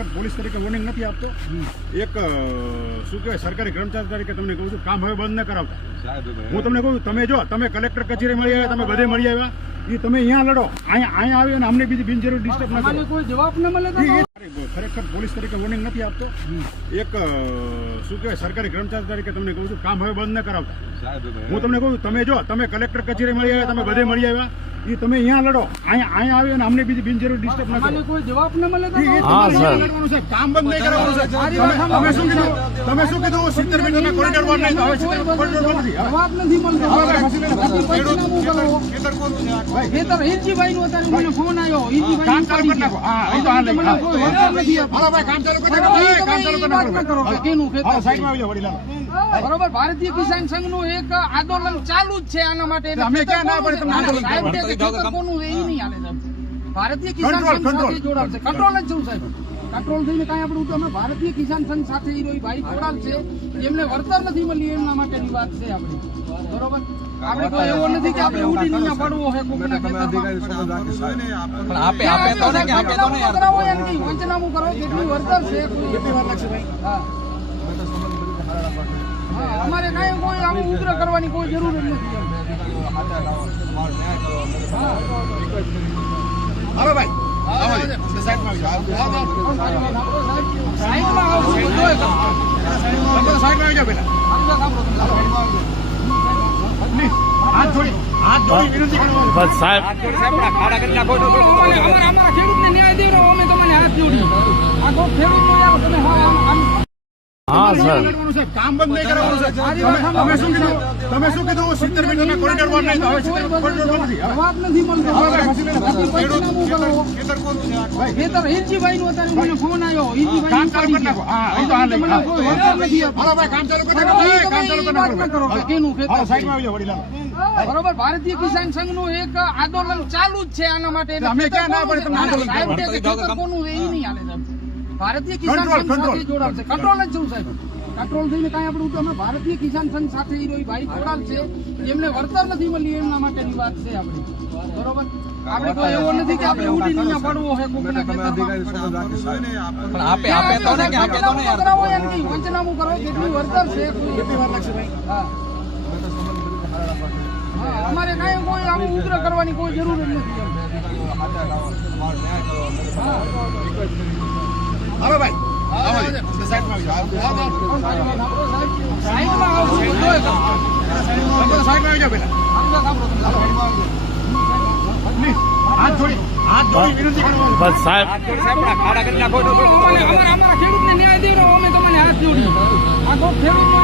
ખરેખર પોલીસ તરીકે વોર્નિંગ નથી આપતો. એક શું કહેવાય સરકારી કર્મચારી તરીકે તમને કહું છું કામ હવે બંધ ન કરાવતા. હું તમને કહું છું, તમે જો તમે કલેક્ટર કચેરી મળી આવ્યા તમે બધે મળી આવ્યા એ તમે અહીંયા લડો. અહીંયા અહીંયા આવ્યો અને અમને બીજી બિનજરૂરી ડિસ્ટર્બ ના કોઈ જવાબ ન મળે ખરેખર પોલીસ તરીકે વોર્નિંગ નથી આપતો. એક શું કહેવાય સરકારી કર્મચારી તરીકે તમને કહું છું કામ હવે બંધ ન કરાવતા. હું તમને કહું છું, તમે જો તમે કલેક્ટર કચેરી મળી આવ્યા તમે બધે મળી આવ્યા એ તમે અહીંયા લડો. અહીંયા અહીંયા આવ્યો અને અમને બીજી બિનજરૂરી ડિસ્ટર્બ ના કરો. કોઈ જવાબ ન મળે તો લડવાનું છે. કામ બંધ નહીં કરાવવાનું છે. તમે- શું કીધું? તમે શું કીધું? સિત્તેર મિનિટમાં કોરિડોર બંધ નહીં તો હવે સિત્તેર કોરિડોર બંધ નથી. જવાબ નથી મળતો. ખેતર હિરજીભાઈ નો અત્યારે મને ફોન આવ્યો. કામ ચાલુ કરી નાખો. ન. બરોબર ભારતીય કિસાન સંઘનું એક આંદોલન ચાલુ જ છે આના માટે. અમે ક્યાં ના પડે તમને? આંદોલન કોનું એ નહીં હાલે. ભારતીય કિસાન સંઘ સાથે. જોડાશે કંટ્રોલ જ છું સાહેબ? કંટ્રોલ થઈને કાંઈ આપણું તો અમે ભારતીય કિસાન સંઘ સાથે એ ભાઈ જોડાલ છે. એમને વળતર નથી મળ્યું એમના માટેની વાત છે આપણે. બરોબર? આપણે કોઈ એવો નથી કે આપણે ઉડીને અહીંયા પડવો છે કોકના ખેતરમાં. આપે આપે તો ને કે આપે તો ને યાર કરાવો એમ નહીં. પંચનામું કરો કેટલી વળતર છે? કેટલી વાર લાગશે ભાઈ? હા. હા, અમારે કાંઈ કોઈ આવું ઉગ્ર કરવાની કોઈ જરૂર નથી. હાલો ભાઈ આવો જ. સાઈડમાં આવી જાઓ. સાઈડમાં આવો, કોઈ કરો. તમે તો સાઈડમાં આવી જાઓ પહેલા. સમજો, સાંભળો તમે. પ્લીઝ, હાથ જોડી હાથ જોડી વિનંતી કરવાની. બસ સાહેબ ખાડા કરી નાખો તો અમારે- અમારે- અમારા ખેડૂતને ન્યાય દેરો અમે તમને હાથ જોડી આ કોઈ ખેડૂતનો યાર તમે છે. કામ બંધ નહીં કરાવવાનું છે. તમે- તમે શું કીધું? તમે શું કીધું? સિત્તેર મિનિટમાં કોરિડોર બંધ નહીં હવે સિત્તેર કોરિડોર નથી જવાબ નથી મળતો. હવે ભાઈ, પછી લઈને પછી પંચનામું કરો. ખેતર કોનું છે? ભાઈ, ખેતર હિરજીભાઈ નો અત્યારે મને ફોન આવ્યો. હિરજીભાઈ કામ ચાલુ કરી નાખો. હા તો હા નહીં. મને કોઈ વળતર નથી. આપતું. હાલો ભાઈ કામ ચાલુ કરી નાખો. હવે ઈ ભાઈ, કામ ચાલુ કરી નાખો. ન કરો. કે હાલો. કેનું ખેતર સાઈડમાં આવી જાઓ વડીલ બરોબર. ભારતીય કિસાન સંઘનું એક આંદોલન ચાલુ જ છે આના માટે. અમે ક્યાં ના પડે? પાડી તમને આંદોલન સાહેબ કે કોનું એ નહીં હાલે સાહેબ. ભારતીય કિસાન સંઘ સાથે કંટ્રોલ. જોડાશે. કંટ્રોલ જ છું સાહેબ. કંટ્રોલ થઈને કાંઈ આપણું તો અમે ભારતીય કિસાન સંઘ સાથે એ ભાઈ છે. એમને વળતર નથી મળ્યું. એમના માટેની વાત છે આપણે. બરોબર? આપણે કોઈ એવો નથી કે આપણે ઉડીને અહીંયા પડવો છે કોકના. પણ આપે આપે તો ને કે આપે તો ને યાર. કરાવો એમ નહીં. પંચનામું કરો. કેટલી વળતર છે? કેટલી વાર લાગશે ભાઈ? હા. હા, અમારે કાંઈ કોઈ આવું ઉગ્ર કરવાની કોઈ જરૂર જ નથી હાલો ભાઈ. તમે તમે. બસ સાહેબ. ખાડા કરી નાખો તો અમારે- અમારે- અમારા ખેડૂતને ન્યાય દેરો અમે તમને હાથ જોડી આ કોઈ ખેડૂતનો